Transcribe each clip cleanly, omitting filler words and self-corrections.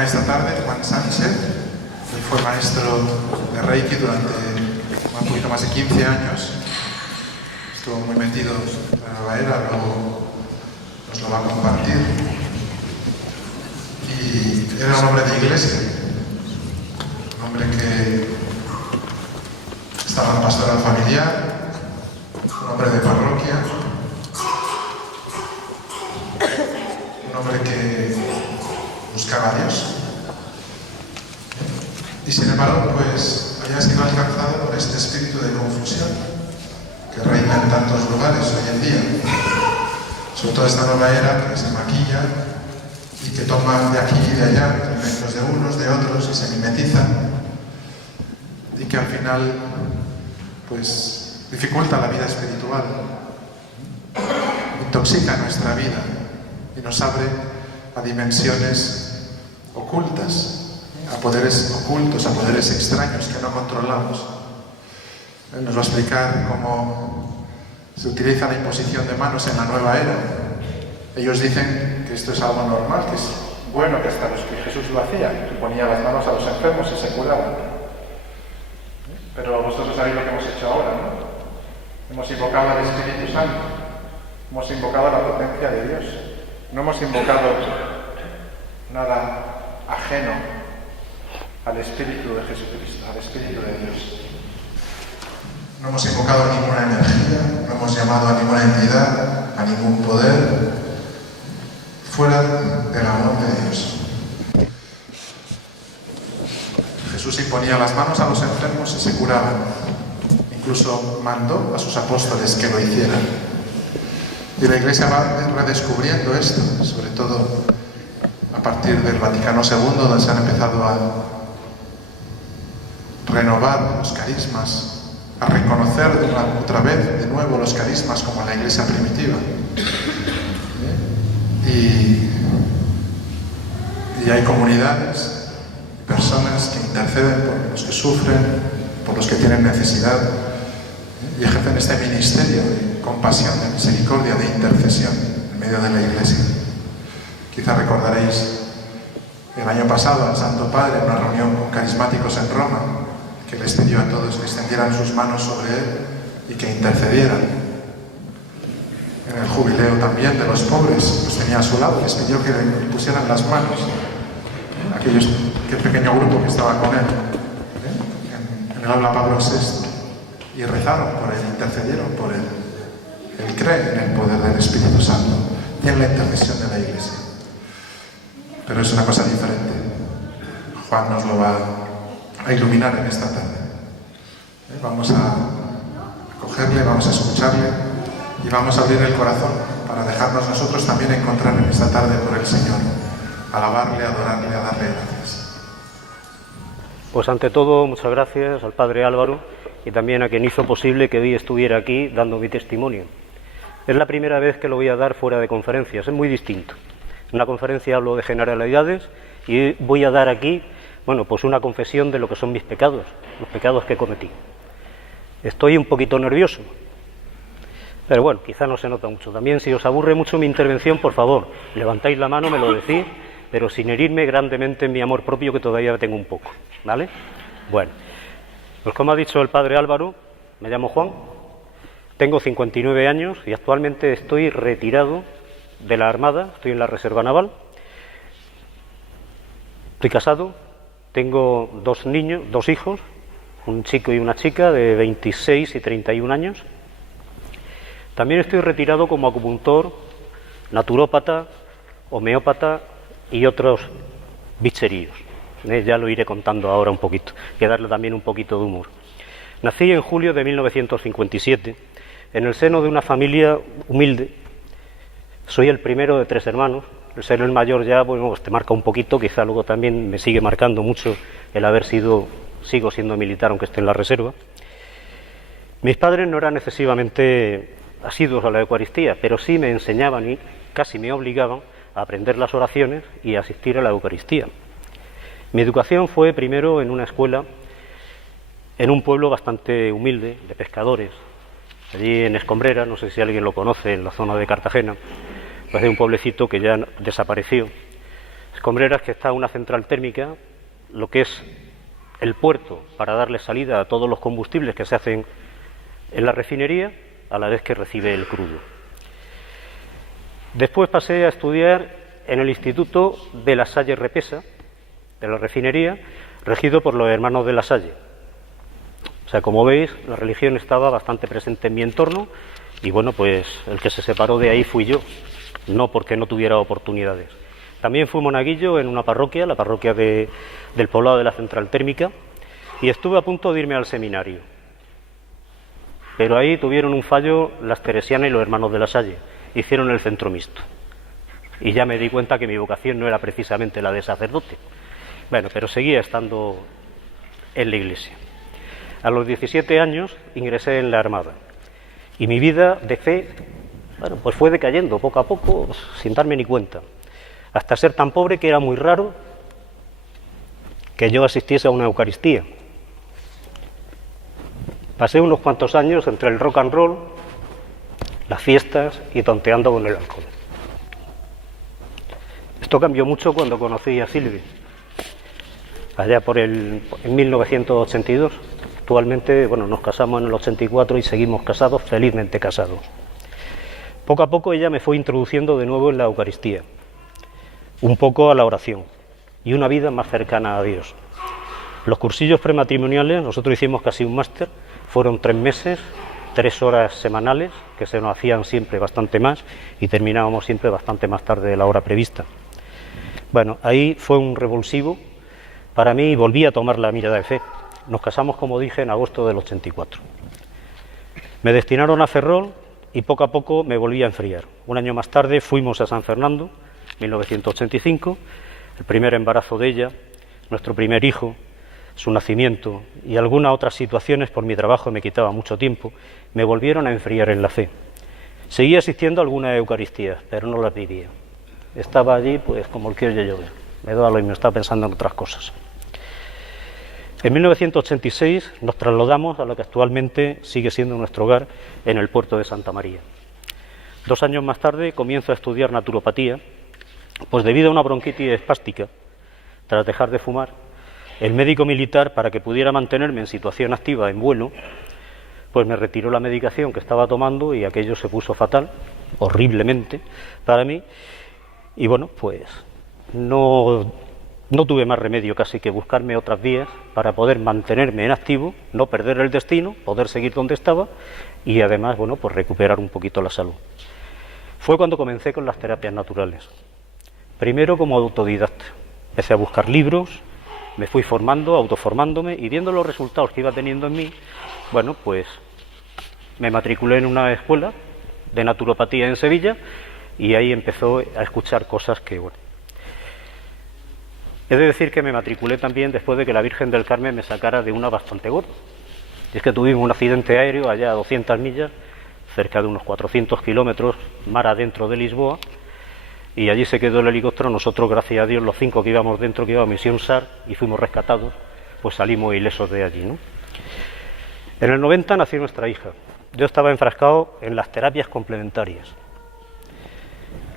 acompaña esta tarde Juan Sánchez. Él fue maestro de Reiki durante un poquito más de 15 años. Estuvo muy metido en la nueva era, luego nos lo va a compartir. Y era un hombre de iglesia, un hombre que estaba en pastoral familiar, un hombre de parroquia, un hombre que buscaba a Dios. Y sin embargo, pues había sido alcanzado por este espíritu de confusión que reina en tantos lugares hoy en día. Sobre todo esta nueva era que se maquilla y que toma de aquí y de allá elementos de unos, de otros y se mimetizan, y que al final pues dificulta la vida espiritual, intoxica nuestra vida y nos abre a dimensiones ocultas, a poderes ocultos, a poderes extraños que no controlamos. Él nos va a explicar cómo se utiliza la imposición de manos en la nueva era. Ellos dicen que esto es algo normal, que es bueno, que hasta los que Jesús lo hacía, que ponía las manos a los enfermos y se curaban. Pero vosotros sabéis lo que hemos hecho ahora, ¿no? Hemos invocado al Espíritu Santo, hemos invocado la potencia de Dios, no hemos invocado nada ajeno al Espíritu de Jesucristo, al Espíritu de Dios. No hemos invocado ninguna energía, no hemos llamado a ninguna entidad, a ningún poder, fuera del amor de Dios. Jesús imponía las manos a los enfermos y se curaban. Incluso mandó a sus apóstoles que lo hicieran. Y la Iglesia va redescubriendo esto, sobre todo a partir del Vaticano II, donde se han empezado a renovar los carismas, a reconocer otra vez de nuevo los carismas como en la Iglesia primitiva. Y hay comunidades, personas que interceden por los que sufren, por los que tienen necesidad, y ejercen este ministerio de compasión, de misericordia, de intercesión en medio de la Iglesia. Quizá recordaréis el año pasado al Santo Padre en una reunión con carismáticos en Roma, que les pidió a todos que extendieran sus manos sobre él y que intercedieran. En el jubileo también de los pobres, los tenía a su lado, les pidió que le pusieran las manos, aquel pequeño grupo que estaba con él, en el aula Pablo VI, y rezaron por él, intercedieron por él. Él cree en el poder del Espíritu Santo y en la intercesión de la Iglesia. Pero es una cosa diferente. Juan nos lo va a iluminar en esta tarde. Vamos a acogerle, vamos a escucharle y vamos a abrir el corazón para dejarnos nosotros también encontrar en esta tarde por el Señor, alabarle, adorarle, a darle gracias. Pues ante todo, muchas gracias al Padre Álvaro y también a quien hizo posible que hoy estuviera aquí dando mi testimonio. Es la primera vez que lo voy a dar fuera de conferencias, es muy distinto. En una conferencia hablo de generalidades y voy a dar aquí, bueno, pues una confesión de lo que son mis pecados, los pecados que cometí. Estoy un poquito nervioso, pero bueno, quizá no se nota mucho. También si os aburre mucho mi intervención, por favor, levantáis la mano, me lo decís, pero sin herirme grandemente en mi amor propio, que todavía tengo un poco, ¿vale? Bueno, pues como ha dicho el Padre Álvaro, me llamo Juan, tengo 59 años y actualmente estoy retirado de la Armada, estoy en la Reserva Naval, estoy casado, tengo dos niños, dos hijos, un chico y una chica de 26 y 31 años. También estoy retirado como acupuntor, naturópata, homeópata y otros bicheríos. Ya lo iré contando ahora un poquito, y darle también un poquito de humor. Nací en julio de 1957, en el seno de una familia humilde. Soy el primero de 3 hermanos. El ser el mayor ya, bueno, pues te marca un poquito, quizá luego también me sigue marcando mucho el haber sido, sigo siendo militar aunque esté en la reserva. Mis padres no eran excesivamente asiduos a la Eucaristía, pero sí me enseñaban y casi me obligaban a aprender las oraciones y a asistir a la Eucaristía. Mi educación fue primero en una escuela, en un pueblo bastante humilde, de pescadores, allí en Escombrera, no sé si alguien lo conoce, en la zona de Cartagena. Pues de un pueblecito que ya desapareció, Escombreras, que está una central térmica, lo que es el puerto para darle salida a todos los combustibles que se hacen en la refinería, a la vez que recibe el crudo. Después pasé a estudiar en el Instituto de La Salle Repesa, de la refinería, regido por los hermanos de La Salle. O sea, como veis, la religión estaba bastante presente en mi entorno y bueno, pues el que se separó de ahí fui yo, no porque no tuviera oportunidades. También fui monaguillo en una parroquia, la parroquia del poblado de la central térmica, y estuve a punto de irme al seminario. Pero ahí tuvieron un fallo las teresianas y los hermanos de La Salle, hicieron el centro mixto. Y ya me di cuenta que mi vocación no era precisamente la de sacerdote. Bueno, pero seguía estando en la iglesia. A los 17 años ingresé en la Armada y mi vida de fe, bueno, pues fue decayendo poco a poco, sin darme ni cuenta, hasta ser tan pobre que era muy raro que yo asistiese a una Eucaristía. Pasé unos cuantos años entre el rock and roll, las fiestas y tonteando con el alcohol. Esto cambió mucho cuando conocí a Silvi, allá en 1982. Actualmente, bueno, nos casamos en el 84 y seguimos casados, felizmente casados. Poco a poco ella me fue introduciendo de nuevo en la Eucaristía, un poco a la oración y una vida más cercana a Dios. Los cursillos prematrimoniales, nosotros hicimos casi un máster, fueron 3 meses, 3 horas semanales, que se nos hacían siempre bastante más y terminábamos siempre bastante más tarde de la hora prevista. Bueno, ahí fue un revulsivo para mí y volví a tomar la mirada de fe. Nos casamos, como dije, en agosto del 84. Me destinaron a Ferrol y poco a poco me volví a enfriar. Un año más tarde fuimos a San Fernando, 1985, el primer embarazo de ella, nuestro primer hijo, su nacimiento y algunas otras situaciones por mi trabajo me quitaba mucho tiempo, me volvieron a enfriar en la fe. Seguía asistiendo a algunas Eucaristías, pero no las vivía. Estaba allí, pues, como el que oye llover. Me daba lo mismo, estaba pensando en otras cosas. En 1986 nos trasladamos a lo que actualmente sigue siendo nuestro hogar en el puerto de Santa María. 2 años más tarde comienzo a estudiar naturopatía, pues debido a una bronquitis espástica, tras dejar de fumar, el médico militar, para que pudiera mantenerme en situación activa en vuelo, pues me retiró la medicación que estaba tomando y aquello se puso fatal, horriblemente, para mí. Y bueno, pues no tuve más remedio casi que buscarme otras vías para poder mantenerme en activo, no perder el destino, poder seguir donde estaba y además, bueno, pues recuperar un poquito la salud. Fue cuando comencé con las terapias naturales. Primero como autodidacta. Empecé a buscar libros, me fui formando, autoformándome y viendo los resultados que iba teniendo en mí, bueno, pues me matriculé en una escuela de naturopatía en Sevilla y ahí empezó a escuchar cosas que, bueno. He de decir que me matriculé también después de que la Virgen del Carmen me sacara de una bastante gorda. Y es que tuvimos un accidente aéreo allá a 200 millas, cerca de unos 400 kilómetros, mar adentro de Lisboa, y allí se quedó el helicóptero. Nosotros, gracias a Dios, los 5 que íbamos dentro, que iba a misión SAR, y fuimos rescatados, pues salimos ilesos de allí, ¿no? En el 90 nació nuestra hija. Yo estaba enfrascado en las terapias complementarias.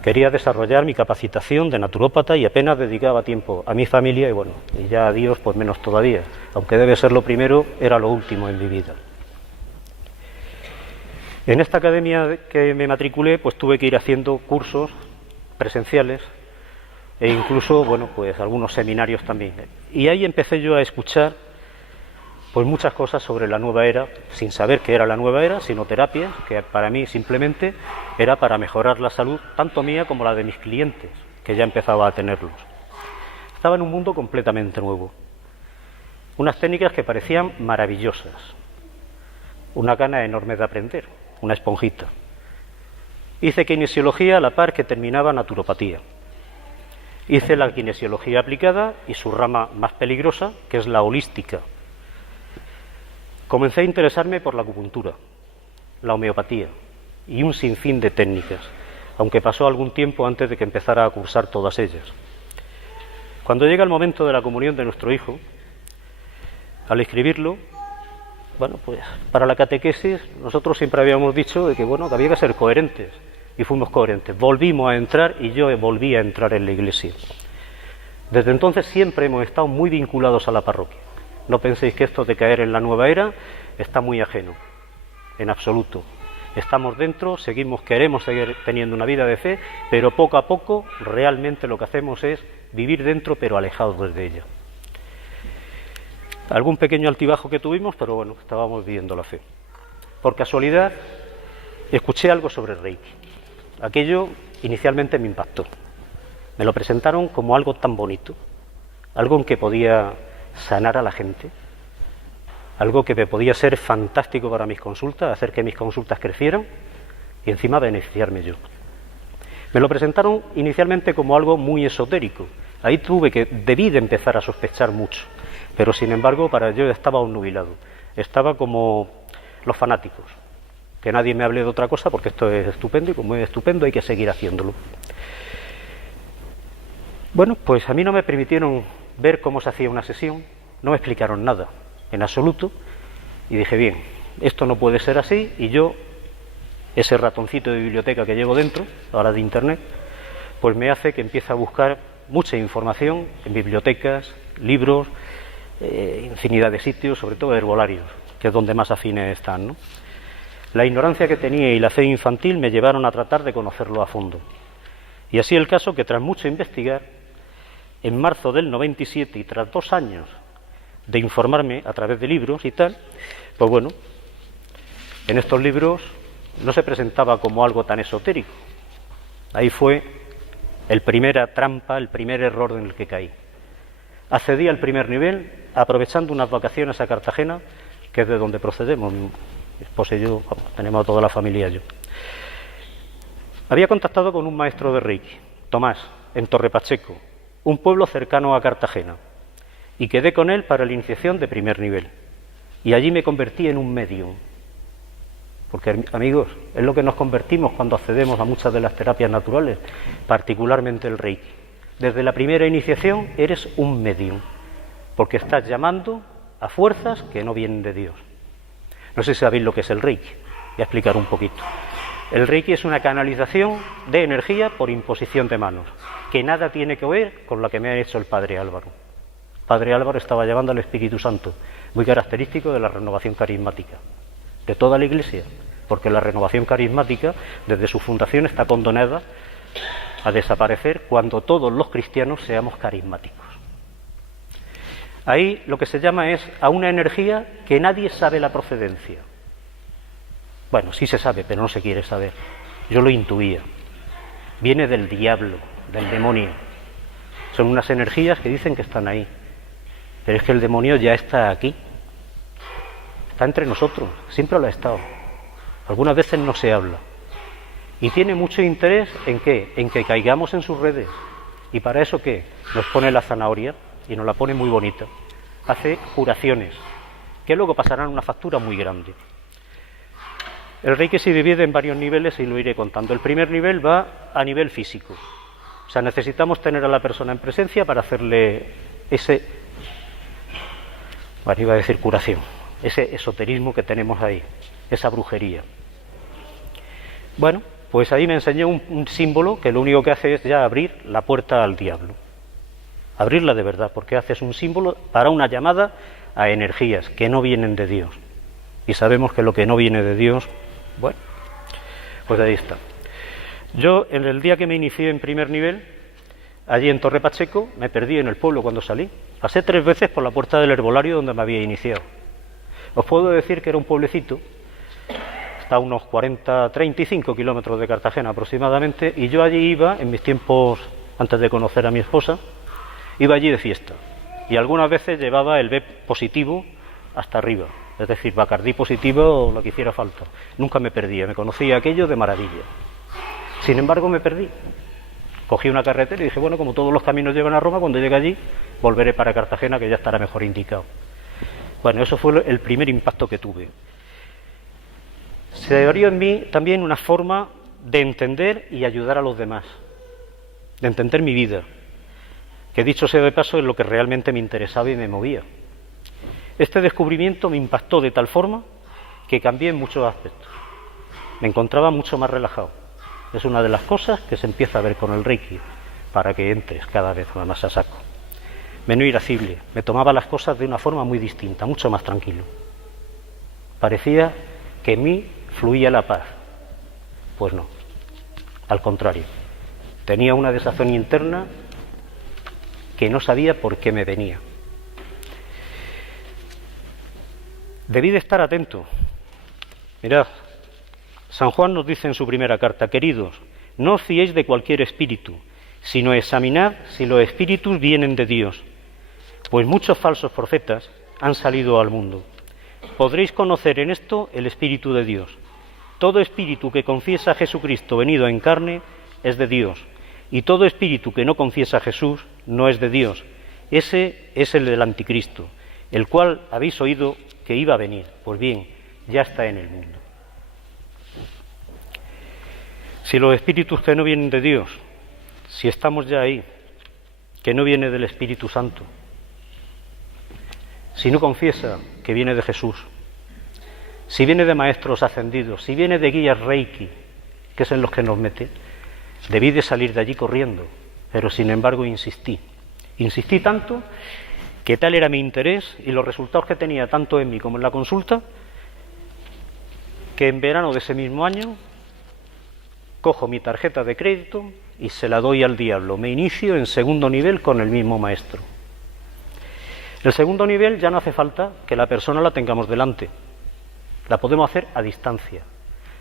Quería desarrollar mi capacitación de naturópata y apenas dedicaba tiempo a mi familia y bueno, y ya a Dios pues menos todavía, aunque debe ser lo primero, era lo último en mi vida. En esta academia que me matriculé pues tuve que ir haciendo cursos presenciales e incluso, bueno, pues algunos seminarios también. Y ahí empecé yo a escuchar pues muchas cosas sobre la nueva era, sin saber qué era la nueva era, sino terapias, que para mí simplemente era para mejorar la salud, tanto mía como la de mis clientes, que ya empezaba a tenerlos. Estaba en un mundo completamente nuevo. Unas técnicas que parecían maravillosas. Una gana enorme de aprender, una esponjita. Hice kinesiología a la par que terminaba naturopatía. Hice la kinesiología aplicada y su rama más peligrosa, que es la holística. Comencé a interesarme por la acupuntura, la homeopatía y un sinfín de técnicas, aunque pasó algún tiempo antes de que empezara a cursar todas ellas. Cuando llega el momento de la comunión de nuestro hijo, al escribirlo, bueno, pues para la catequesis nosotros siempre habíamos dicho de que, bueno, que había que ser coherentes, y fuimos coherentes. Volvimos a entrar y yo volví a entrar en la iglesia. Desde entonces siempre hemos estado muy vinculados a la parroquia. No penséis que esto de caer en la nueva era está muy ajeno, en absoluto. Estamos dentro, queremos seguir teniendo una vida de fe, pero poco a poco realmente lo que hacemos es vivir dentro pero alejados de ella. Algún pequeño altibajo que tuvimos, pero bueno, estábamos viviendo la fe. Por casualidad, escuché algo sobre Reiki. Aquello inicialmente me impactó. Me lo presentaron como algo tan bonito, algo en que podía sanar a la gente, algo que me podía ser fantástico para mis consultas, hacer que mis consultas crecieran y encima beneficiarme yo. Me lo presentaron inicialmente como algo muy esotérico. Ahí debí de empezar a sospechar mucho, pero sin embargo para yo estaba obnubilado. Estaba como los fanáticos, que nadie me hable de otra cosa porque esto es estupendo y como es estupendo hay que seguir haciéndolo. Bueno, pues a mí no me permitieron ver cómo se hacía una sesión, no me explicaron nada, en absoluto, y dije, bien, esto no puede ser así, y yo, ese ratoncito de biblioteca que llevo dentro, ahora de internet, pues me hace que empiece a buscar mucha información en bibliotecas, libros, infinidad de sitios, sobre todo herbolarios, que es donde más afines están, ¿no? La ignorancia que tenía y la fe infantil me llevaron a tratar de conocerlo a fondo. Y así el caso que tras mucho investigar, en marzo del 97 y tras 2 años de informarme a través de libros y tal, pues bueno, en estos libros no se presentaba como algo tan esotérico. Ahí fue el primera trampa, el primer error en el que caí. Accedí al primer nivel aprovechando unas vacaciones a Cartagena, que es de donde procedemos, mi esposa y yo, tenemos a toda la familia yo. Había contactado con un maestro de Reiki, Tomás, en Torre Pacheco, un pueblo cercano a Cartagena, y quedé con él para la iniciación de primer nivel. Y allí me convertí en un medium. Porque, amigos, es lo que nos convertimos cuando accedemos a muchas de las terapias naturales, particularmente el Reiki. Desde la primera iniciación eres un medium, porque estás llamando a fuerzas que no vienen de Dios. No sé si sabéis lo que es el Reiki, voy a explicar un poquito. El Reiki es una canalización de energía por imposición de manos, que nada tiene que ver con la que me ha hecho el Padre Álvaro. El Padre Álvaro estaba llevando al Espíritu Santo, muy característico de la renovación carismática, de toda la Iglesia, porque la renovación carismática, desde su fundación, está condenada a desaparecer cuando todos los cristianos seamos carismáticos. Ahí lo que se llama es a una energía que nadie sabe la procedencia. Bueno, sí se sabe, pero no se quiere saber. Yo lo intuía. Viene del diablo, del demonio. Son unas energías que dicen que están ahí. Pero es que el demonio ya está aquí. Está entre nosotros, siempre lo ha estado. Algunas veces no se habla. Y tiene mucho interés ¿en qué? En que caigamos en sus redes. ¿Y para eso qué? Nos pone la zanahoria y nos la pone muy bonita. Hace curaciones, que luego pasarán una factura muy grande. El Reiki se divide en varios niveles y lo iré contando. El primer nivel va a nivel físico. O sea, necesitamos tener a la persona en presencia para hacerle iba a decir curación, ese esoterismo que tenemos ahí, esa brujería. Bueno, pues ahí me enseñó un símbolo que lo único que hace es ya abrir la puerta al diablo. Abrirla de verdad, porque haces un símbolo para una llamada a energías que no vienen de Dios. Y sabemos que lo que no viene de Dios, bueno, pues ahí está. Yo, en el día que me inicié en primer nivel, allí en Torre Pacheco, me perdí en el pueblo cuando salí. Pasé 3 veces por la puerta del herbolario donde me había iniciado. Os puedo decir que era un pueblecito, está a unos 35 kilómetros de Cartagena aproximadamente, y yo allí iba, en mis tiempos antes de conocer a mi esposa, iba allí de fiesta. Y algunas veces llevaba el B positivo hasta arriba. Es decir, Bacardí positivo o lo que hiciera falta. Nunca me perdía, me conocía aquello de maravilla. Sin embargo, me perdí. Cogí una carretera y dije, bueno, como todos los caminos llevan a Roma, cuando llegue allí, volveré para Cartagena, que ya estará mejor indicado. Bueno, eso fue el primer impacto que tuve. Se abrió en mí también una forma de entender y ayudar a los demás, de entender mi vida, que dicho sea de paso es lo que realmente me interesaba y me movía. Este descubrimiento me impactó de tal forma que cambié en muchos aspectos. Me encontraba mucho más relajado. Es una de las cosas que se empieza a ver con el Reiki, para que entres cada vez más a saco. menos irascible, me tomaba las cosas de una forma muy distinta, mucho más tranquilo. Parecía que en mí fluía la paz. Pues no, al contrario, tenía una desazón interna que no sabía por qué me venía. Debí de estar atento. Mirad, San Juan nos dice en su primera carta: queridos, no os fiéis de cualquier espíritu, sino examinad si los espíritus vienen de Dios, pues muchos falsos profetas han salido al mundo. Podréis conocer en esto el Espíritu de Dios. Todo espíritu que confiesa a Jesucristo venido en carne es de Dios, y todo espíritu que no confiesa a Jesús no es de Dios. Ese es el del anticristo, el cual habéis oído que iba a venir. Pues bien, ya está en el mundo. Si los espíritus que no vienen de Dios, si estamos ya ahí, que no viene del Espíritu Santo, si no confiesa que viene de Jesús, si viene de maestros ascendidos, si viene de guías Reiki, que es en los que nos mete, debí de salir de allí corriendo, pero sin embargo insistí. Insistí tanto que tal era mi interés y los resultados que tenía tanto en mí como en la consulta, que en verano de ese mismo año cojo mi tarjeta de crédito y se la doy al diablo. Me inicio en segundo nivel con el mismo maestro. El segundo nivel ya no hace falta que la persona la tengamos delante. La podemos hacer a distancia.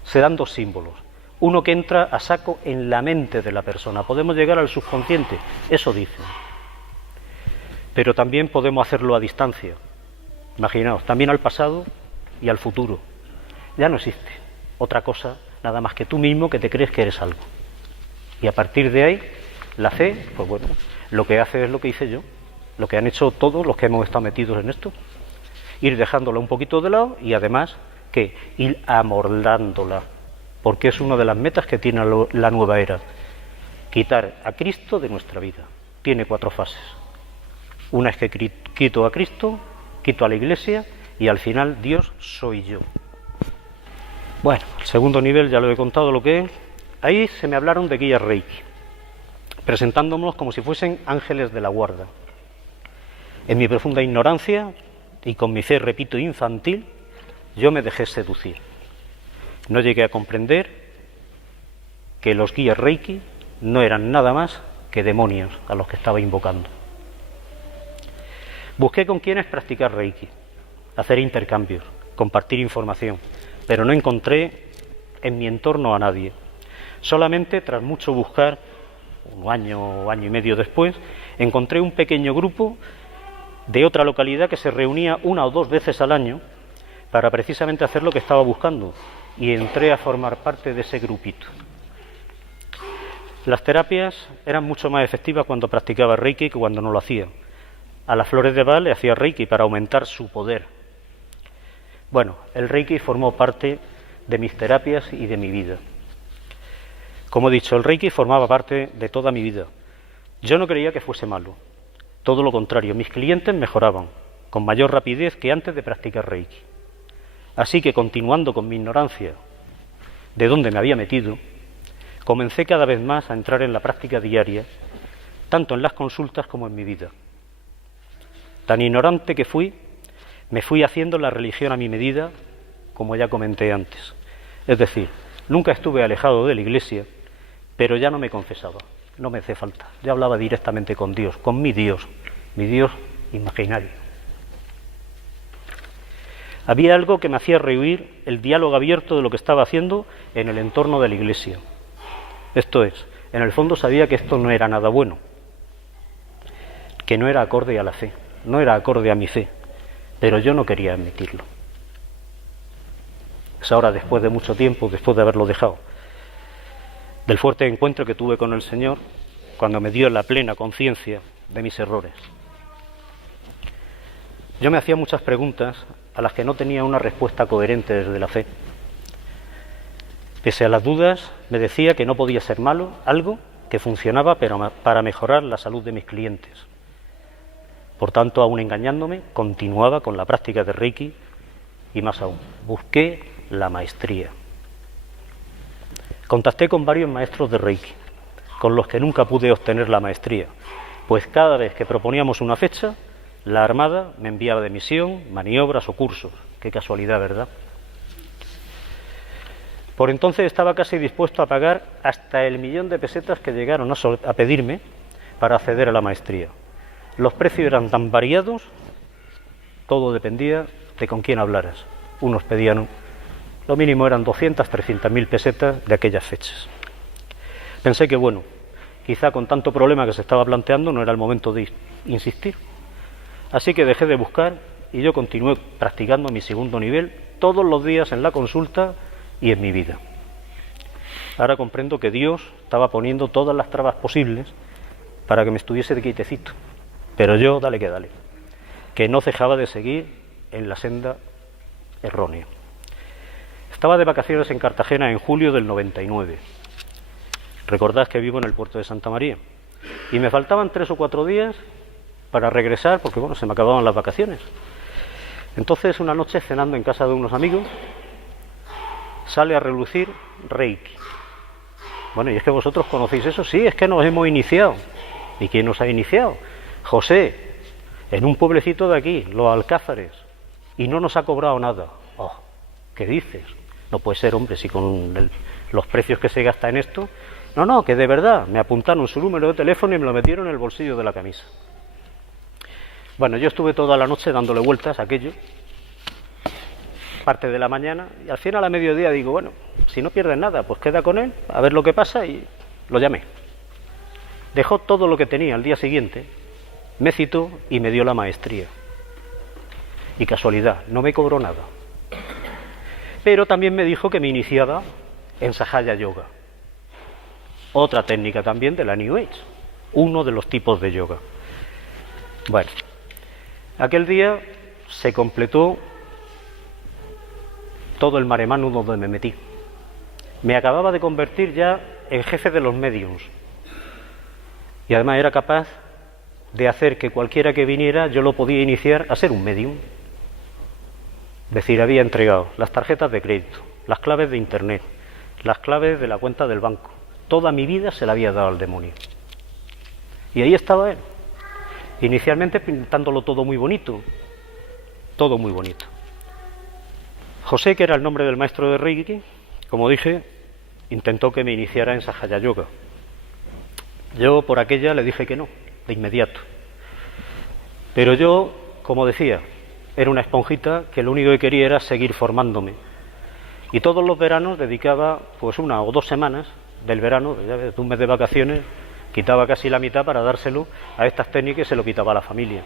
Se dan dos símbolos. Uno que entra a saco en la mente de la persona. Podemos llegar al subconsciente, eso dicen. Pero también podemos hacerlo a distancia. Imaginaos, también al pasado y al futuro. Ya no existe otra cosa, nada más que tú mismo que te crees que eres algo. Y a partir de ahí, la fe, pues bueno, lo que hace es lo que hice yo, lo que han hecho todos los que hemos estado metidos en esto. Ir dejándola un poquito de lado y además, ¿qué? Ir amordándola, porque es una de las metas que tiene la nueva era. Quitar a Cristo de nuestra vida. Tiene 4 fases. Una es que quito a Cristo, quito a la Iglesia y al final Dios soy yo. Bueno, el segundo nivel ya lo he contado lo que es. Ahí se me hablaron de guías Reiki, presentándonos como si fuesen ángeles de la guarda. En mi profunda ignorancia y con mi fe, repito, infantil, yo me dejé seducir. No llegué a comprender que los guías Reiki no eran nada más que demonios a los que estaba invocando. Busqué con quienes practicar Reiki, hacer intercambios, compartir información, pero no encontré en mi entorno a nadie. Solamente tras mucho buscar, un año y medio después, encontré un pequeño grupo de otra localidad que se reunía 1 o 2 veces al año para precisamente hacer lo que estaba buscando, y entré a formar parte de ese grupito. Las terapias eran mucho más efectivas cuando practicaba Reiki que cuando no lo hacía. A las flores de Bach le hacía Reiki para aumentar su poder. Bueno, el Reiki formó parte de mis terapias y de mi vida. Como he dicho, el Reiki formaba parte de toda mi vida. Yo no creía que fuese malo. Todo lo contrario, mis clientes mejoraban con mayor rapidez que antes de practicar Reiki. Así que, continuando con mi ignorancia de dónde me había metido, comencé cada vez más a entrar en la práctica diaria, tanto en las consultas como en mi vida. Tan ignorante que fui, me fui haciendo la religión a mi medida, como ya comenté antes. Es decir, nunca estuve alejado de la Iglesia, pero ya no me confesaba, no me hace falta. Ya hablaba directamente con Dios, con mi Dios imaginario. Había algo que me hacía rehuir el diálogo abierto de lo que estaba haciendo en el entorno de la Iglesia. Esto es, en el fondo sabía que esto no era nada bueno, que no era acorde a la fe, no era acorde a mi fe, pero yo no quería admitirlo. Es ahora, después de mucho tiempo, después de haberlo dejado, del fuerte encuentro que tuve con el Señor, cuando me dio la plena conciencia de mis errores. Yo me hacía muchas preguntas a las que no tenía una respuesta coherente desde la fe. Pese a las dudas, me decía que no podía ser malo algo que funcionaba para mejorar la salud de mis clientes. Por tanto, aún engañándome, continuaba con la práctica de Reiki y más aún, busqué la maestría. Contacté con varios maestros de Reiki, con los que nunca pude obtener la maestría, Pues cada vez que proponíamos una fecha, la Armada me enviaba de misión, maniobras o cursos. Qué casualidad, ¿verdad? Por entonces estaba casi dispuesto a pagar hasta el 1.000.000 de pesetas que llegaron a pedirme para acceder a la maestría. Los precios eran tan variados, todo dependía de con quién hablaras. Unos pedían, lo mínimo eran 200, 300.000 pesetas de aquellas fechas. Pensé que bueno, quizá con tanto problema que se estaba planteando no era el momento de insistir. Así que dejé de buscar y yo continué practicando mi segundo nivel todos los días en la consulta y en mi vida. Ahora comprendo que Dios estaba poniendo todas las trabas posibles para que me estuviese de quietecito, pero yo dale que dale, que no dejaba de seguir en la senda errónea. Estaba de vacaciones en Cartagena en julio del 99. Recordad que vivo en el puerto de Santa María y me faltaban 3 o 4 días para regresar porque bueno, se me acababan las vacaciones. Entonces una noche cenando en casa de unos amigos sale a relucir Reiki. Bueno, y es que vosotros conocéis eso, sí, es que nos hemos iniciado. ¿Y quién nos ha iniciado? José, en un pueblecito de aquí, Los Alcázares, y no nos ha cobrado nada. Oh, ¿qué dices? No puede ser, hombre, si con los precios que se gasta en esto. No, que de verdad, me apuntaron su número de teléfono y me lo metieron en el bolsillo de la camisa. Bueno, yo estuve toda la noche dándole vueltas a aquello, parte de la mañana, y al final a mediodía digo, bueno, si no pierdes nada, pues queda con él, a ver lo que pasa, y lo llamé. Dejó todo lo que tenía al día siguiente, me citó y me dio la maestría. Y casualidad, no me cobró nada. Pero también me dijo que me iniciaba en Sahaya Yoga, otra técnica también de la New Age, uno de los tipos de yoga. Bueno, aquel día se completó todo el maremágnum donde me metí. Me acababa de convertir ya en jefe de los médiums. Y además era capaz de hacer que cualquiera que viniera yo lo podía iniciar a ser un medium. Es decir, había entregado las tarjetas de crédito, las claves de internet, las claves de la cuenta del banco. Toda mi vida se la había dado al demonio. Y ahí estaba él. Inicialmente pintándolo todo muy bonito. Todo muy bonito. José, que era el nombre del maestro de Reiki, como dije, intentó que me iniciara en Sahaya Yoga. Yo por aquella le dije que no, de inmediato. Pero yo, como decía, era una esponjita que lo único que quería era seguir formándome. Y todos los veranos dedicaba pues 1 o 2 semanas del verano, de un mes de vacaciones, quitaba casi la mitad para dárselo a estas técnicas y se lo quitaba a la familia.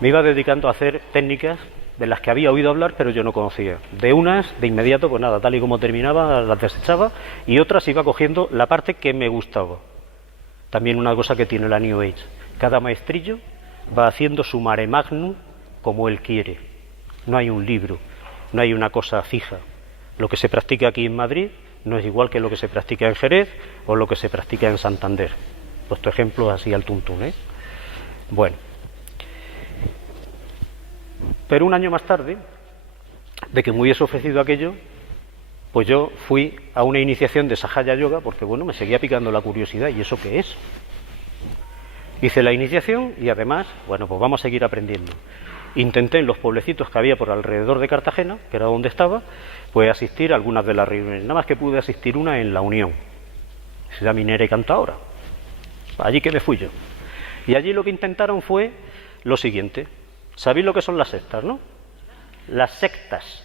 Me iba dedicando a hacer técnicas de las que había oído hablar pero yo no conocía. De unas, de inmediato, pues nada, tal y como terminaba, las desechaba, y otras iba cogiendo la parte que me gustaba. También una cosa que tiene la New Age. Cada maestrillo va haciendo su mare magnum como él quiere. No hay un libro, no hay una cosa fija. Lo que se practica aquí en Madrid no es igual que lo que se practica en Jerez o lo que se practica en Santander. Puesto ejemplos así al tuntún, ¿eh? Bueno. Pero un año más tarde, de que me hubiese ofrecido aquello, pues yo fui a una iniciación de Sahaya Yoga porque, bueno, me seguía picando la curiosidad. ¿Y eso qué es? Hice la iniciación y además, bueno, pues vamos a seguir aprendiendo. Intenté en los pueblecitos que había por alrededor de Cartagena, que era donde estaba, pues asistir a algunas de las reuniones. Nada más que pude asistir una en La Unión, ciudad minera y cantadora. Allí que me fui yo. Y allí lo que intentaron fue lo siguiente. ¿Sabéis lo que son las sectas, no? Las sectas,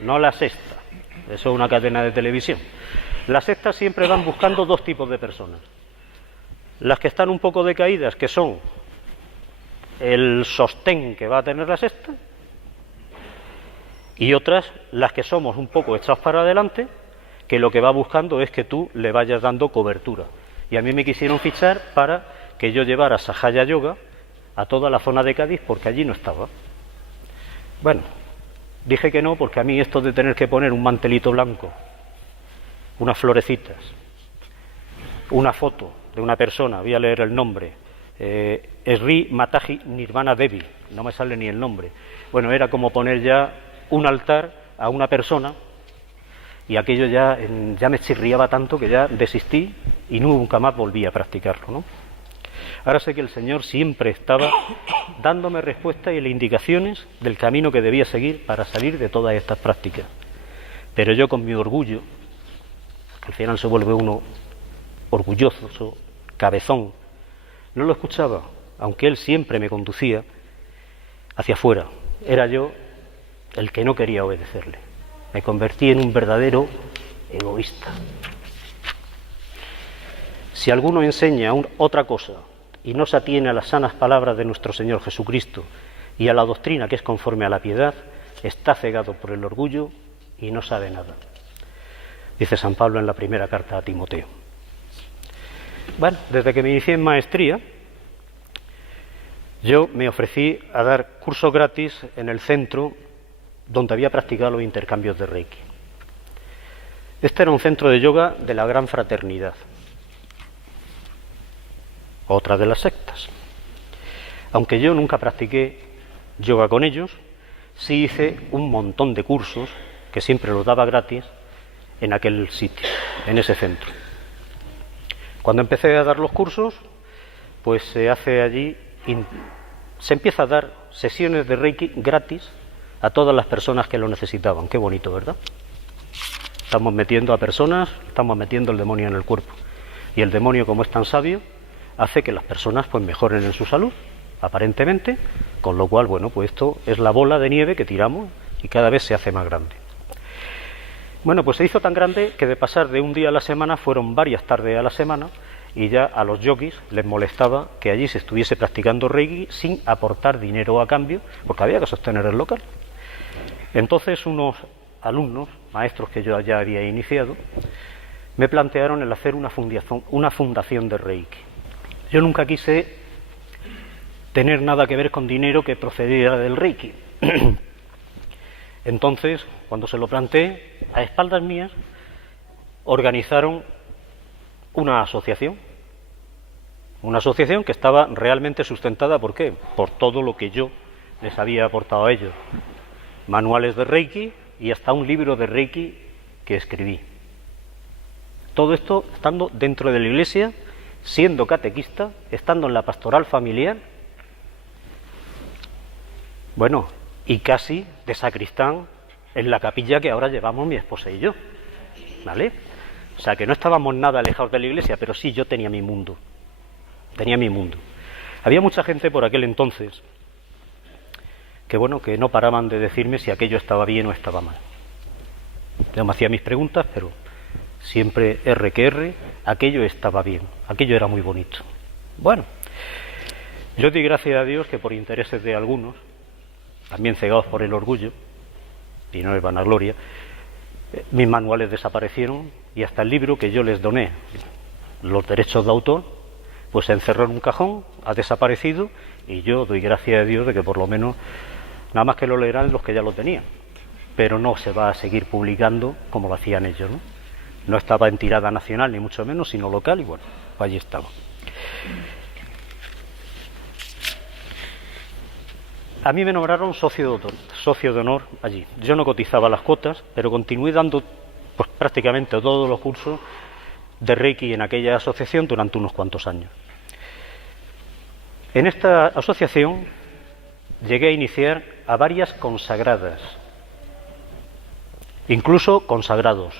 no la sexta. Eso es una cadena de televisión. Las sectas siempre van buscando 2 tipos de personas. Las que están un poco decaídas, que son el sostén que va a tener la secta, y otras, las que somos un poco echados para adelante, que lo que va buscando es que tú le vayas dando cobertura. Y a mí me quisieron fichar para que yo llevara Sahaya Yoga a toda la zona de Cádiz porque allí no estaba. Bueno, dije que no porque a mí esto de tener que poner un mantelito blanco, unas florecitas, una foto de una persona, voy a leer el nombre, Sri Mataji Nirvana Devi, no me sale ni el nombre. Bueno, era como poner ya un altar a una persona, y aquello ya me chirriaba tanto que ya desistí y nunca más volví a practicarlo, ¿no? Ahora sé que el Señor siempre estaba dándome respuestas y indicaciones del camino que debía seguir para salir de todas estas prácticas. Pero yo, con mi orgullo, que al final se vuelve uno orgulloso, cabezón, no lo escuchaba, aunque Él siempre me conducía hacia afuera. Era yo el que no quería obedecerle. Me convertí en un verdadero egoísta. Si alguno enseña otra cosa y no se atiene a las sanas palabras de nuestro Señor Jesucristo y a la doctrina que es conforme a la piedad, está cegado por el orgullo y no sabe nada. Dice San Pablo en la primera carta a Timoteo. Bueno, desde que me inicié en maestría, yo me ofrecí a dar cursos gratis en el centro donde había practicado los intercambios de Reiki. Este era un centro de yoga de la Gran Fraternidad, otra de las sectas. Aunque yo nunca practiqué yoga con ellos, sí hice un montón de cursos, que siempre los daba gratis, en aquel sitio, en ese centro. Cuando empecé a dar los cursos, pues se hace allí, se empieza a dar sesiones de Reiki gratis a todas las personas que lo necesitaban. Qué bonito, ¿verdad? Estamos metiendo a personas, estamos metiendo el demonio en el cuerpo. Y el demonio, como es tan sabio, hace que las personas pues mejoren en su salud, aparentemente, con lo cual, bueno, pues esto es la bola de nieve que tiramos y cada vez se hace más grande. Bueno, pues se hizo tan grande que de pasar de un día a la semana fueron varias tardes a la semana, y ya a los yogis les molestaba que allí se estuviese practicando Reiki sin aportar dinero a cambio, porque había que sostener el local. Entonces unos alumnos, maestros que yo ya había iniciado, me plantearon el hacer una fundación de Reiki. Yo nunca quise tener nada que ver con dinero que procediera del Reiki. Entonces, cuando se lo planteé, a espaldas mías, organizaron una asociación que estaba realmente sustentada, ¿por qué? Por todo lo que yo les había aportado a ellos. Manuales de Reiki y hasta un libro de Reiki que escribí. Todo esto estando dentro de la iglesia, siendo catequista, estando en la pastoral familiar, bueno, y casi de sacristán en la capilla que ahora llevamos mi esposa y yo, ¿vale? O sea, que no estábamos nada alejados de la iglesia, pero sí yo tenía mi mundo. Había mucha gente por aquel entonces que, bueno, que no paraban de decirme si aquello estaba bien o estaba mal. Yo me hacía mis preguntas, pero siempre R que R, aquello estaba bien, aquello era muy bonito. Bueno, yo di gracias a Dios que por intereses de algunos, también cegados por el orgullo, y no es vanagloria, mis manuales desaparecieron y hasta el libro que yo les doné, los derechos de autor, pues se encerró en un cajón, ha desaparecido, y yo doy gracias a Dios de que por lo menos nada más que lo leerán los que ya lo tenían, pero no se va a seguir publicando como lo hacían ellos, ¿no? No estaba en tirada nacional ni mucho menos, sino local, y bueno, pues allí estaba. A mí me nombraron socio de honor allí. Yo no cotizaba las cuotas, pero continué dando pues prácticamente todos los cursos de Reiki en aquella asociación durante unos cuantos años. En esta asociación llegué a iniciar a varias consagradas, incluso consagrados.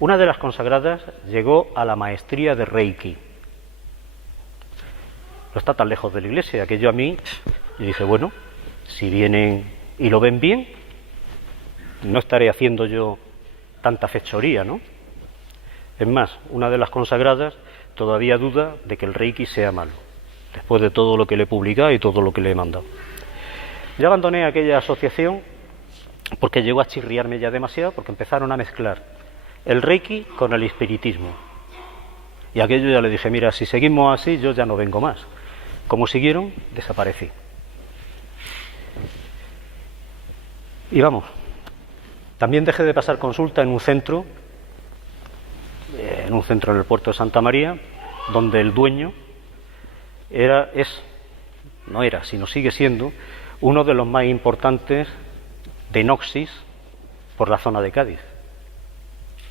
Una de las consagradas llegó a la maestría de Reiki. No está tan lejos de la iglesia, que yo a mí, y dije, bueno, si vienen y lo ven bien, no estaré haciendo yo tanta fechoría, ¿no? Es más, una de las consagradas todavía duda de que el Reiki sea malo, después de todo lo que le he publicado y todo lo que le he mandado. Yo abandoné aquella asociación porque llegó a chirriarme ya demasiado, porque empezaron a mezclar el Reiki con el espiritismo. Y aquello ya le dije, mira, si seguimos así, yo ya no vengo más. Como siguieron, desaparecí. Y vamos, también dejé de pasar consulta en un centro en el puerto de Santa María, donde el dueño sigue siendo uno de los más importantes de Noxis por la zona de Cádiz.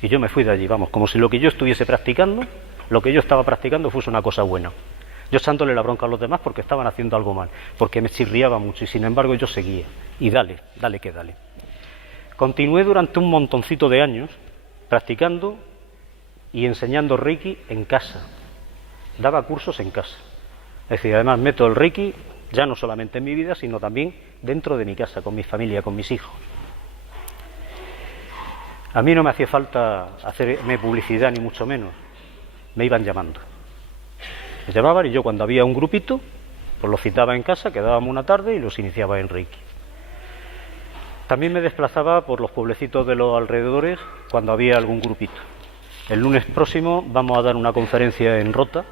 Y yo me fui de allí, vamos, como si lo que yo estuviese practicando, lo que yo estaba practicando fuese una cosa buena. yo echándole la bronca a los demás porque estaban haciendo algo mal, porque me chirriaba mucho, y sin embargo yo seguía, y dale que dale. Continué durante un montoncito de años practicando y enseñando Reiki en casa. Daba cursos en casa. Es decir, además meto el Reiki ya no solamente en mi vida, sino también dentro de mi casa, con mi familia, con mis hijos. A mí no me hacía falta hacerme publicidad, ni mucho menos. Me iban llamando. Me llamaban y yo, cuando había un grupito, pues los citaba en casa, quedábamos una tarde y los iniciaba en Reiki. También me desplazaba por los pueblecitos de los alrededores cuando había algún grupito. El lunes próximo vamos a dar una conferencia en Rota,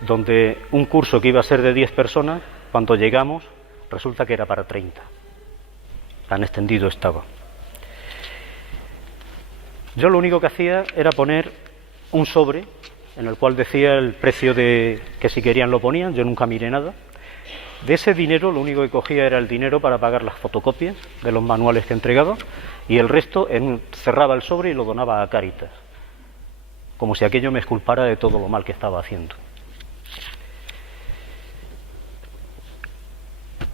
donde un curso que iba a ser de 10 personas, cuando llegamos, resulta que era para 30. Tan extendido estaba. Yo lo único que hacía era poner un sobre en el cual decía el precio de que si querían lo ponían, yo nunca miré nada. De ese dinero lo único que cogía era el dinero para pagar las fotocopias de los manuales que entregaba, y el resto cerraba el sobre y lo donaba a Cáritas, como si aquello me exculpara de todo lo mal que estaba haciendo.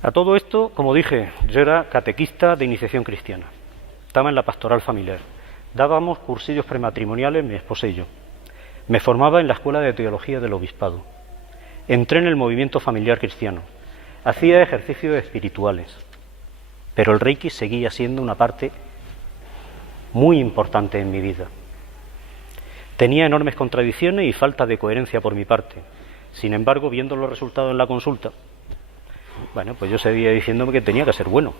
A todo esto, como dije, yo era catequista de iniciación cristiana, estaba en la pastoral familiar, dábamos cursillos prematrimoniales mi esposa y yo, me formaba en la escuela de teología del obispado, entré en el movimiento familiar cristiano, hacía ejercicios espirituales, pero el Reiki seguía siendo una parte muy importante en mi vida. Tenía enormes contradicciones y falta de coherencia por mi parte. Sin embargo, viendo los resultados en la consulta, bueno, pues yo seguía diciéndome que tenía que ser bueno.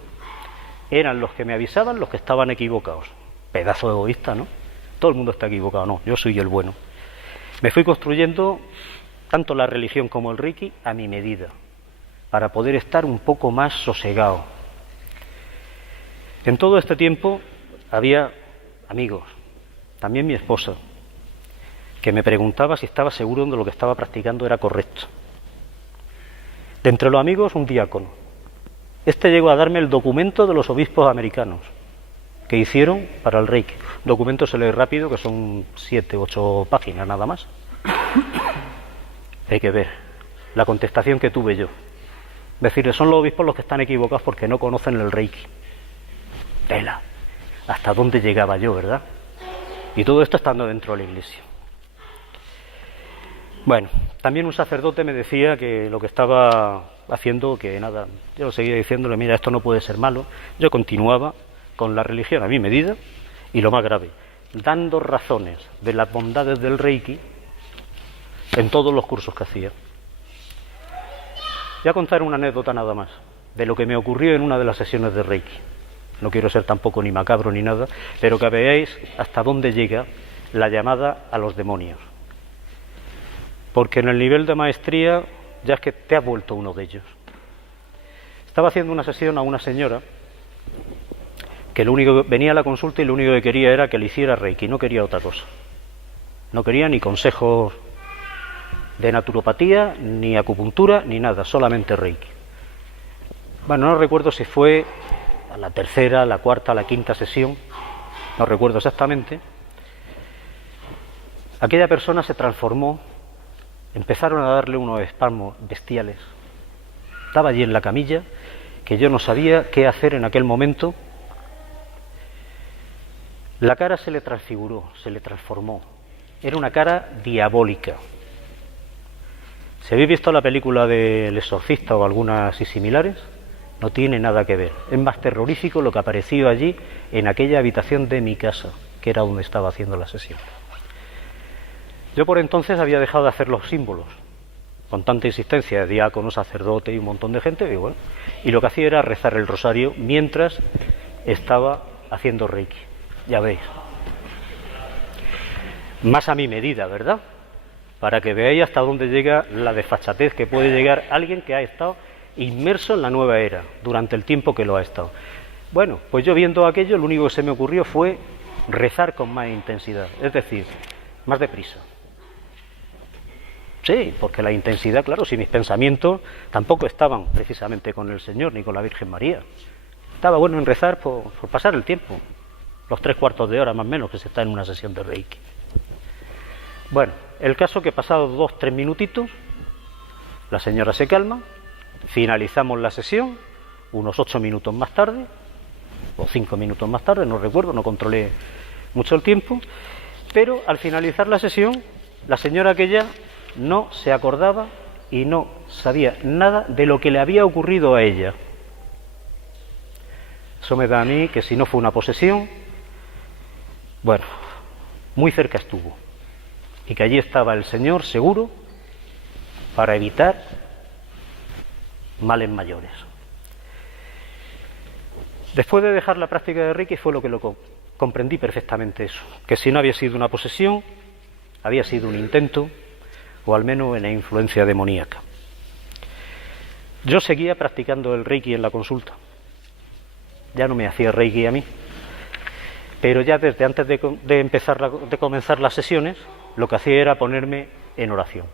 Eran los que me avisaban los que estaban equivocados. Pedazo de egoísta, ¿no? Todo el mundo está equivocado, no, yo soy el bueno. Me fui construyendo tanto la religión como el Reiki a mi medida, para poder estar un poco más sosegado. En todo este tiempo había amigos, también mi esposa, que me preguntaba si estaba seguro de lo que estaba practicando era correcto. De entre los amigos, un diácono. Este llegó a darme el documento de los obispos americanos que hicieron para el Reiki. Documento se lee rápido, que son 7 u 8 páginas nada más. Hay que ver la contestación que tuve yo. Decirles, son los obispos los que están equivocados porque no conocen el Reiki. Tela, hasta dónde llegaba yo, ¿verdad? Y todo esto estando dentro de la iglesia. Bueno, también un sacerdote me decía que lo que estaba haciendo, que nada, yo seguía diciéndole, mira, esto no puede ser malo. Yo continuaba con la religión a mi medida, y lo más grave, dando razones de las bondades del Reiki en todos los cursos que hacía. Voy a contar una anécdota nada más, de lo que me ocurrió en una de las sesiones de Reiki. No quiero ser tampoco ni macabro ni nada, pero que veáis hasta dónde llega la llamada a los demonios. Porque en el nivel de maestría ya es que te has vuelto uno de ellos. Estaba haciendo una sesión a una señora que venía a la consulta y lo único que quería era que le hiciera Reiki, no quería otra cosa. No quería ni consejos de naturopatía, ni acupuntura, ni nada, solamente Reiki. Bueno, no recuerdo si fue a la tercera, la cuarta, la quinta sesión, no recuerdo exactamente. Aquella persona se transformó, empezaron a darle unos espasmos bestiales. Estaba allí en la camilla, que yo no sabía qué hacer en aquel momento. La cara se le transfiguró, se le transformó. Era una cara diabólica. Si habéis visto la película del Exorcista o algunas así similares, no tiene nada que ver. Es más terrorífico lo que apareció allí en aquella habitación de mi casa, que era donde estaba haciendo la sesión. Yo por entonces había dejado de hacer los símbolos, con tanta insistencia de diácono, sacerdote y un montón de gente, y bueno, y lo que hacía era rezar el rosario mientras estaba haciendo Reiki. Ya veis. Más a mi medida, ¿verdad? Para que veáis hasta dónde llega la desfachatez que puede llegar alguien que ha estado inmerso en la nueva era durante el tiempo que lo ha estado. Bueno, pues yo viendo aquello, lo único que se me ocurrió fue rezar con más intensidad, es decir, más deprisa. Sí, porque la intensidad, claro, si mis pensamientos tampoco estaban precisamente con el Señor ni con la Virgen María. Estaba bueno en rezar por pasar el tiempo, los 3/4 de hora más o menos que se está en una sesión de Reiki. Bueno, el caso que pasados 2-3 minutitos La señora se calma, finalizamos la sesión, unos 8 minutos más tarde, o 5 minutos más tarde, no recuerdo, no controlé mucho el tiempo, pero al finalizar la sesión, la señora aquella no se acordaba y no sabía nada de lo que le había ocurrido a ella. Eso me da a mí que si no fue una posesión, bueno, muy cerca estuvo, y que allí estaba el Señor seguro para evitar males mayores. Después de dejar la práctica de Reiki fue lo que comprendí perfectamente eso, que si no había sido una posesión, había sido un intento, o al menos una influencia demoníaca. Yo seguía practicando el Reiki en la consulta, ya no me hacía Reiki a mí, pero ya desde antes de comenzar las sesiones, lo que hacía era ponerme en oración.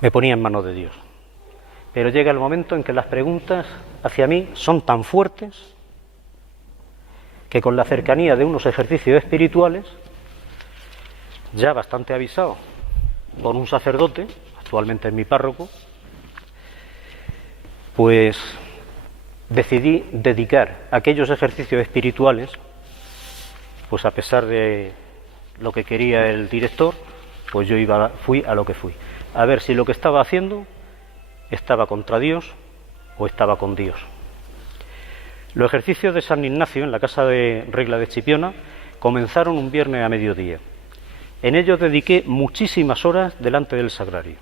Me ponía en manos de Dios. Pero llega el momento en que las preguntas hacia mí son tan fuertes que con la cercanía de unos ejercicios espirituales, ya bastante avisado por un sacerdote, actualmente es mi párroco, pues decidí dedicar aquellos ejercicios espirituales, pues a pesar de lo que quería el director, pues yo fui a lo que fui, a ver si lo que estaba haciendo estaba contra Dios o estaba con Dios. Los ejercicios de San Ignacio en la casa de regla de Chipiona comenzaron un viernes a mediodía. En ellos dediqué muchísimas horas delante del sagrario.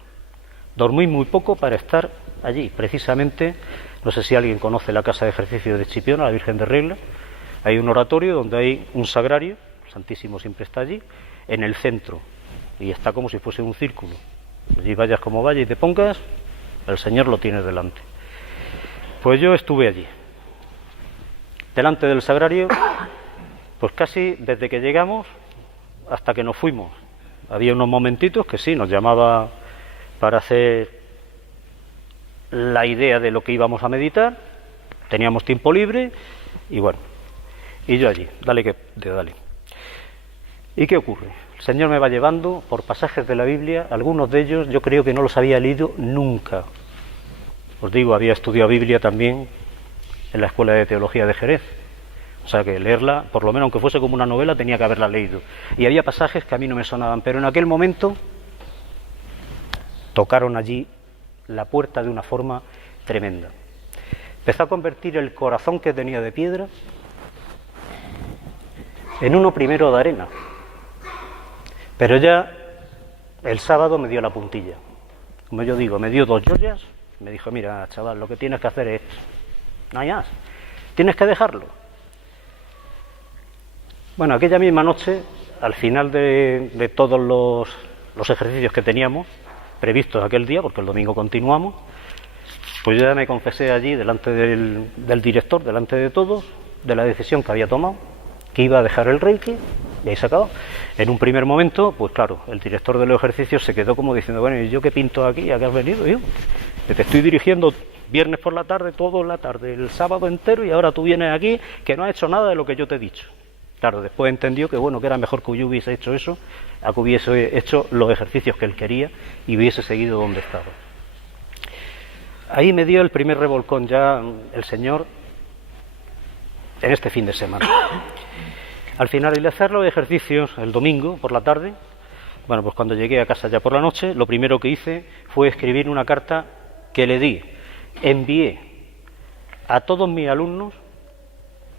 Dormí muy poco para estar allí, precisamente, no sé si alguien conoce la casa de ejercicios de Chipiona, la Virgen de Regla. Hay un oratorio donde hay un sagrario, el Santísimo siempre está allí, en el centro, y está como si fuese un círculo. Allí vayas como vayas y te pongas, el Señor lo tienes delante. Pues yo estuve allí, delante del sagrario, pues casi desde que llegamos hasta que nos fuimos. Había unos momentitos que sí, nos llamaba para hacer la idea de lo que íbamos a meditar, teníamos tiempo libre y bueno, y yo allí, dale. ¿Y qué ocurre? El Señor me va llevando por pasajes de la Biblia, algunos de ellos yo creo que no los había leído nunca. Os digo, había estudiado Biblia también en la Escuela de Teología de Jerez, o sea que leerla, por lo menos aunque fuese como una novela, tenía que haberla leído. Y había pasajes que a mí no me sonaban, pero en aquel momento tocaron allí la puerta de una forma tremenda. Empezó a convertir el corazón que tenía de piedra en uno primero de arena. Pero ya el sábado me dio la puntilla. Como yo digo, me dio 2 joyas, me dijo, mira, chaval, lo que tienes que hacer es, no hay más, tienes que dejarlo. Bueno, aquella misma noche, al final de todos los ejercicios que teníamos previstos aquel día, porque el domingo continuamos, pues yo ya me confesé allí delante del director, delante de todos, de la decisión que había tomado, que iba a dejar el Reiki, y ahí se acabó. En un primer momento, pues claro, el director de los ejercicios se quedó como diciendo, bueno, ¿y yo qué pinto aquí? ¿A qué has venido? Yo te estoy dirigiendo viernes por la tarde, toda la tarde, el sábado entero, y ahora tú vienes aquí que no has hecho nada de lo que yo te he dicho. Claro, después entendió que bueno, que era mejor que yo hubiese hecho eso, a que hubiese hecho los ejercicios que él quería y hubiese seguido donde estaba. Ahí me dio el primer revolcón ya el Señor en este fin de semana. Al finalizar los ejercicios el domingo por la tarde, bueno, pues cuando llegué a casa ya por la noche, lo primero que hice fue escribir una carta que envié a todos mis alumnos,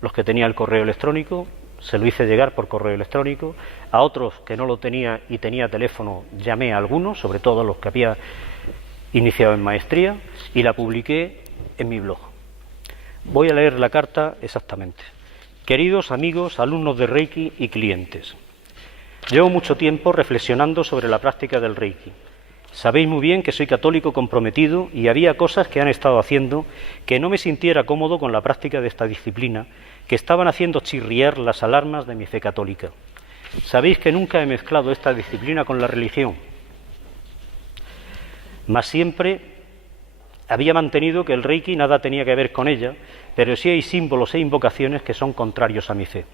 los que tenía el correo electrónico, se lo hice llegar por correo electrónico, a otros que no lo tenía y tenía teléfono, llamé a algunos, sobre todo a los que había iniciado en maestría, y la publiqué en mi blog. Voy a leer la carta exactamente. Queridos amigos, alumnos de Reiki y clientes, llevo mucho tiempo reflexionando sobre la práctica del Reiki. Sabéis muy bien que soy católico comprometido y había cosas que han estado haciendo que no me sintiera cómodo con la práctica de esta disciplina, que estaban haciendo chirriar las alarmas de mi fe católica. Sabéis que nunca he mezclado esta disciplina con la religión, mas siempre había mantenido que el Reiki nada tenía que ver con ella, pero sí hay símbolos e invocaciones que son contrarios a mi fe.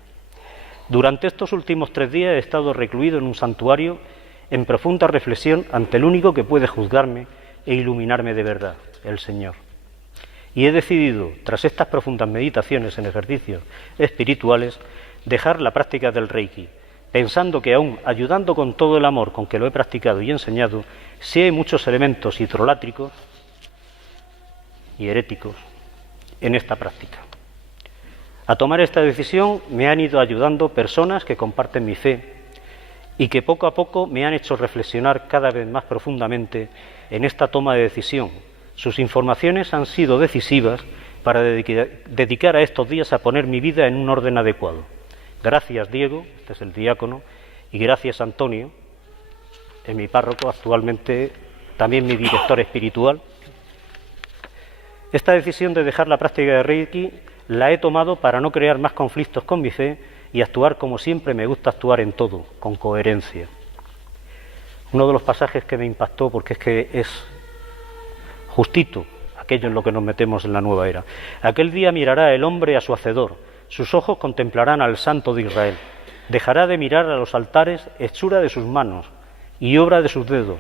Durante estos últimos 3 días he estado recluido en un santuario en profunda reflexión ante el único que puede juzgarme e iluminarme de verdad, el Señor. Y he decidido, tras estas profundas meditaciones en ejercicios espirituales, dejar la práctica del Reiki, pensando que aún ayudando con todo el amor con que lo he practicado y enseñado, sí hay muchos elementos hidrolátricos y heréticos en esta práctica. A tomar esta decisión me han ido ayudando personas que comparten mi fe y que poco a poco me han hecho reflexionar cada vez más profundamente en esta toma de decisión. Sus informaciones han sido decisivas para dedicar a estos días a poner mi vida en un orden adecuado. Gracias, Diego, este es el diácono, y gracias, Antonio, mi párroco, actualmente también mi director espiritual. Esta decisión de dejar la práctica de Reiki la he tomado para no crear más conflictos con mi fe y actuar como siempre me gusta actuar en todo, con coherencia. Uno de los pasajes que me impactó, porque es que es justito aquello en lo que nos metemos en la nueva era. Aquel día mirará el hombre a su hacedor, sus ojos contemplarán al Santo de Israel, dejará de mirar a los altares hechura de sus manos y obra de sus dedos,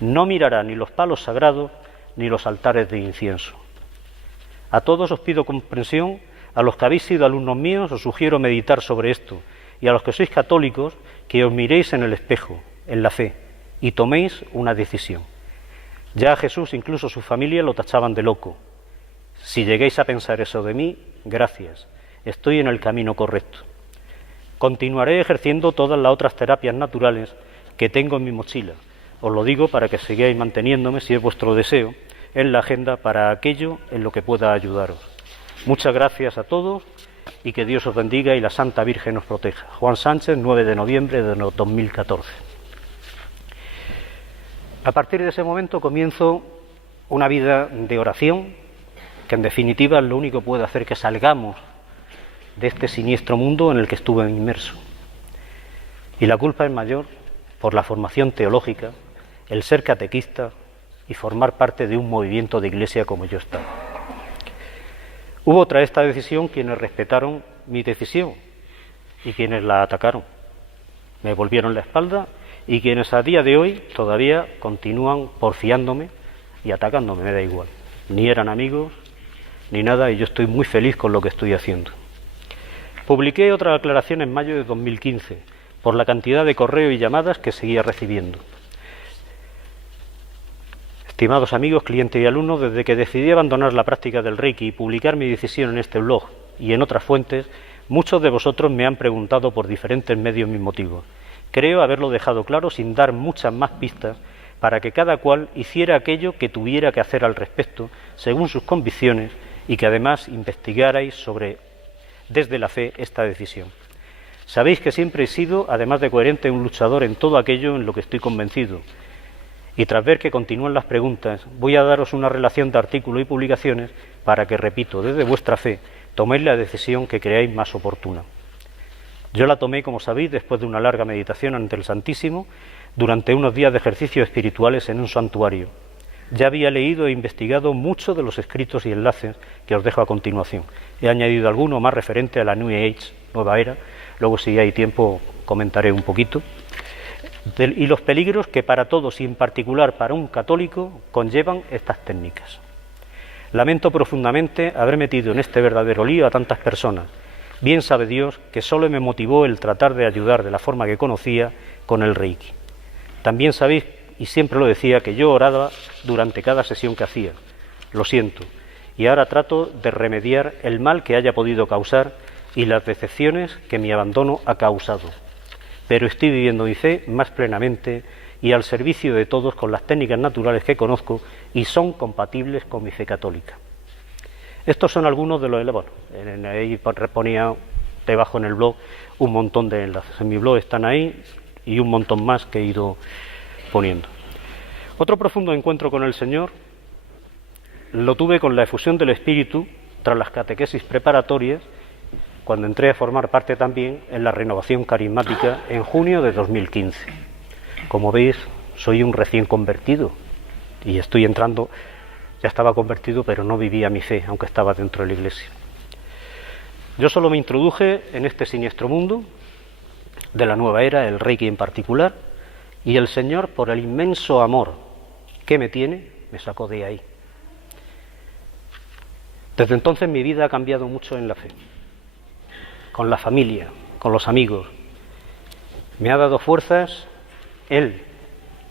no mirará ni los palos sagrados ni los altares de incienso. A todos os pido comprensión, a los que habéis sido alumnos míos os sugiero meditar sobre esto, y a los que sois católicos, que os miréis en el espejo, en la fe, y toméis una decisión. Ya a Jesús, incluso su familia, lo tachaban de loco. Si lleguéis a pensar eso de mí, gracias, estoy en el camino correcto. Continuaré ejerciendo todas las otras terapias naturales que tengo en mi mochila. Os lo digo para que sigáis manteniéndome, si es vuestro deseo, en la agenda para aquello en lo que pueda ayudaros. Muchas gracias a todos y que Dios os bendiga y la Santa Virgen os proteja. Juan Sánchez, 9 de noviembre de 2014. A partir de ese momento comienzo una vida de oración, que en definitiva es lo único que puede hacer que salgamos de este siniestro mundo en el que estuve inmerso. Y la culpa es mayor por la formación teológica, el ser catequista y formar parte de un movimiento de iglesia como yo estaba. Hubo tras esta decisión quienes respetaron mi decisión y quienes la atacaron. Me volvieron la espalda y quienes a día de hoy todavía continúan porfiándome y atacándome, me da igual. Ni eran amigos ni nada y yo estoy muy feliz con lo que estoy haciendo. Publiqué otra aclaración en mayo de 2015 por la cantidad de correos y llamadas que seguía recibiendo. Estimados amigos, clientes y alumnos, desde que decidí abandonar la práctica del Reiki y publicar mi decisión en este blog y en otras fuentes, muchos de vosotros me han preguntado por diferentes medios mis motivos. Creo haberlo dejado claro sin dar muchas más pistas para que cada cual hiciera aquello que tuviera que hacer al respecto, según sus convicciones, y que además investigarais desde la fe esta decisión. Sabéis que siempre he sido, además de coherente, un luchador en todo aquello en lo que estoy convencido. Y tras ver que continúan las preguntas, voy a daros una relación de artículos y publicaciones para que, repito, desde vuestra fe, toméis la decisión que creáis más oportuna. Yo la tomé, como sabéis, después de una larga meditación ante el Santísimo, durante unos días de ejercicios espirituales en un santuario. Ya había leído e investigado muchos de los escritos y enlaces que os dejo a continuación. He añadido alguno más referente a la New Age, nueva era, luego si hay tiempo comentaré un poquito. Y los peligros que para todos y en particular para un católico conllevan estas técnicas. Lamento profundamente haber metido en este verdadero lío a tantas personas. Bien sabe Dios que solo me motivó el tratar de ayudar de la forma que conocía con el Reiki. También sabéis, y siempre lo decía, que yo oraba durante cada sesión que hacía. Lo siento. Y ahora trato de remediar el mal que haya podido causar y las decepciones que mi abandono ha causado. Pero estoy viviendo mi fe más plenamente y al servicio de todos con las técnicas naturales que conozco y son compatibles con mi fe católica. Estos son algunos de los enlaces. Bueno, ahí ponía debajo en el blog un montón de enlaces. En mi blog están ahí y un montón más que he ido poniendo. Otro profundo encuentro con el Señor lo tuve con la efusión del Espíritu tras las catequesis preparatorias, cuando entré a formar parte también en la renovación carismática en junio de 2015. Como veis, soy un recién convertido y estoy entrando, ya estaba convertido, pero no vivía mi fe, aunque estaba dentro de la iglesia. Yo solo me introduje en este siniestro mundo de la nueva era, el Reiki en particular, Y el Señor, por el inmenso amor que me tiene, me sacó de ahí. Desde entonces mi vida ha cambiado mucho en la fe, con la familia, con los amigos. Me ha dado fuerzas Él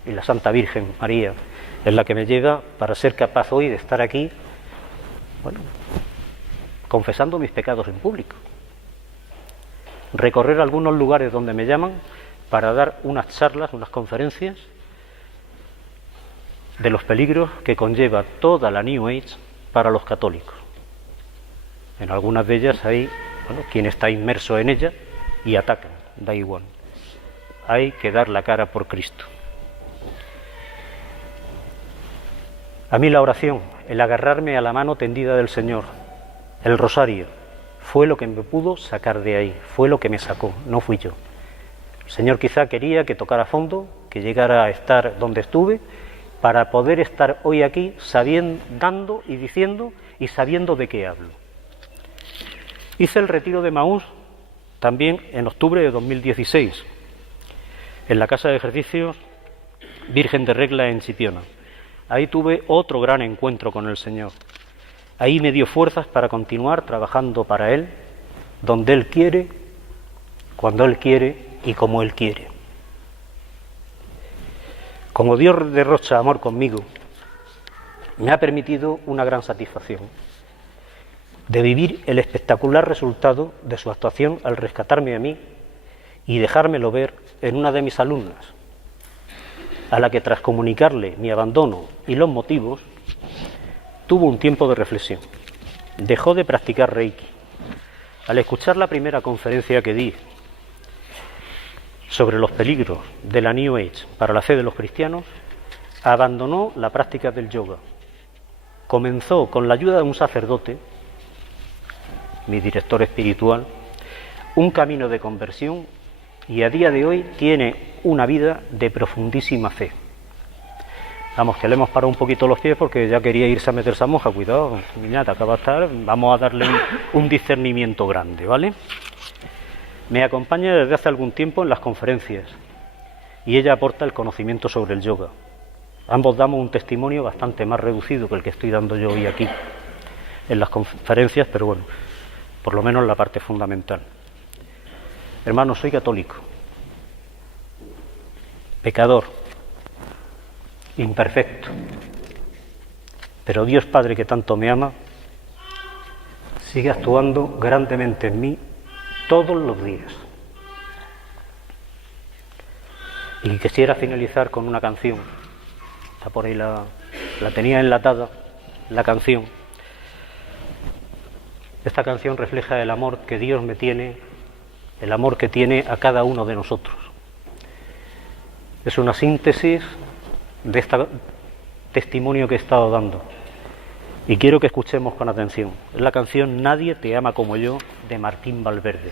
y la Santa Virgen María, es la que me lleva para ser capaz hoy de estar aquí, bueno, confesando mis pecados en público. Recorrer algunos lugares donde me llaman para dar unas charlas, unas conferencias de los peligros que conlleva toda la New Age para los católicos. En algunas de ellas hay, bueno, quien está inmerso en ella y atacan, da igual. Hay que dar la cara por Cristo. A mí la oración, el agarrarme a la mano tendida del Señor, el rosario, fue lo que me pudo sacar de ahí, fue lo que me sacó, no fui yo. El Señor quizá quería que tocara fondo, que llegara a estar donde estuve, para poder estar hoy aquí sabiendo, dando y diciendo y sabiendo de qué hablo. Hice el retiro de Maús también en octubre de 2016, en la Casa de Ejercicios Virgen de Regla en Chipiona. Ahí tuve otro gran encuentro con el Señor. Ahí me dio fuerzas para continuar trabajando para Él, donde Él quiere, cuando Él quiere y como Él quiere. Como Dios derrocha amor conmigo, me ha permitido una gran satisfacción de vivir el espectacular resultado de su actuación al rescatarme a mí y dejármelo ver en una de mis alumnas, a la que tras comunicarle mi abandono y los motivos, tuvo un tiempo de reflexión. Dejó de practicar Reiki. Al escuchar la primera conferencia que di sobre los peligros de la New Age para la fe de los cristianos, abandonó la práctica del yoga. Comenzó con la ayuda de un sacerdote, mi director espiritual, un camino de conversión y a día de hoy tiene una vida de profundísima fe. Vamos, que le hemos parado un poquito los pies porque ya quería irse a meter esa monja. Cuidado, niñata, acaba de estar, vamos a darle un discernimiento grande, ¿vale? Me acompaña desde hace algún tiempo en las conferencias y ella aporta el conocimiento sobre el yoga. Ambos damos un testimonio bastante más reducido que el que estoy dando yo hoy aquí en las conferencias, pero bueno, por lo menos la parte fundamental. Hermano, soy católico, pecador, imperfecto, pero Dios Padre, que tanto me ama, sigue actuando grandemente en mí todos los días. Y quisiera finalizar con una canción. Está por ahí, la tenía enlatada, la canción. Esta canción refleja el amor que Dios me tiene, el amor que tiene a cada uno de nosotros. Es una síntesis de este testimonio que he estado dando. Y quiero que escuchemos con atención. Es la canción Nadie te ama como yo, de Martín Valverde.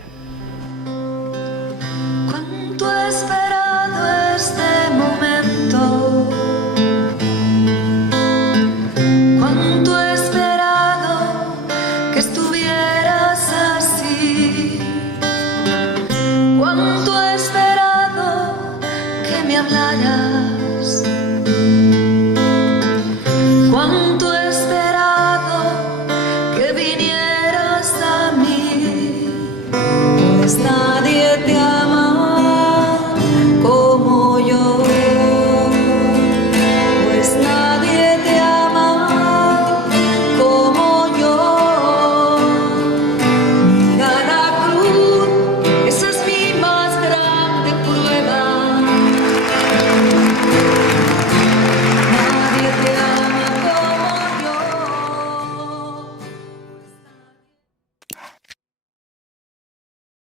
Cuánto he esperado este momento.